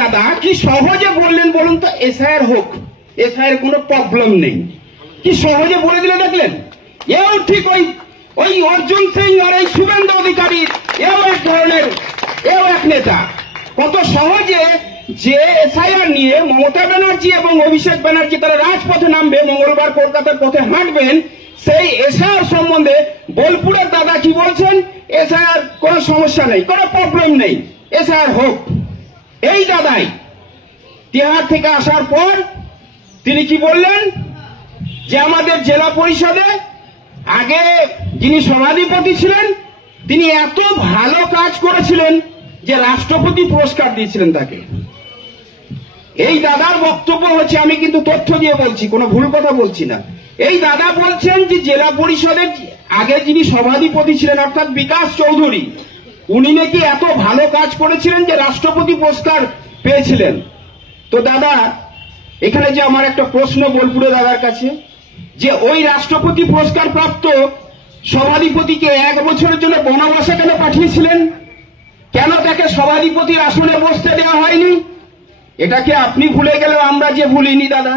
দাদা কি সহজে বললেন বলুন তো, এসআইআর হোক, এসআইআর কোনো প্রবলেম নেই, কি সহজে বলে দিলে দেখলেন। এও ঠিক ওই ওই অর্জুন সিং আর এই শুভেন্দু অধিকারী এও এক ধরনের, এও এক নেতা। কত সহজে যে এসআইআর নিয়ে মমতা ব্যানার্জি এবং অভিষেক ব্যানার্জি তারা রাজপথে নামবে, মঙ্গলবার কলকাতার পথে হাঁটবেন, সেই এসআইআর সম্বন্ধে বোলপুরের দাদা কি বলছেন, এসআইআর কোনো সমস্যা নেই, কোনো প্রবলেম নেই, এসআইআর হোক। এই দাদাই তিহার থেকে আসার পর তিনি কি বললেন, যে আমাদের জেলা পরিষদে আগে যিনি সভাধিপতি ছিলেন তিনি এত ভালো কাজ করেছিলেন যে রাষ্ট্রপতি পুরস্কার দিয়েছিলেন তাকে। এই দাদার বক্তব্য হচ্ছে, আমি কিন্তু তথ্য দিয়ে বলছি, কোনো ভুল কথা বলছি না। এই দাদা বলছেন যে জেলা পরিষদের আগে যিনি সভাধিপতি ছিলেন অর্থাৎ বিকাশ চৌধুরী, উনি নাকি এত ভালো কাজ করেছিলেন যে রাষ্ট্রপতি পুরস্কার পেয়েছিলেন। তো দাদা এখানে যে আমার একটা প্রশ্ন বোলপুরে দাদার কাছে, যে ওই রাষ্ট্রপতি পুরস্কার প্রাপ্ত সভাধিপতিকে 1 বছরের জন্য বনবাসে কেন পাঠিয়েছিলেন, কেন তাকে সভাধিপতির আসনে বসতে দেওয়া হয়নি? এটাকে আপনি ভুলে গেলেও আমরা যে ভুলিনি দাদা।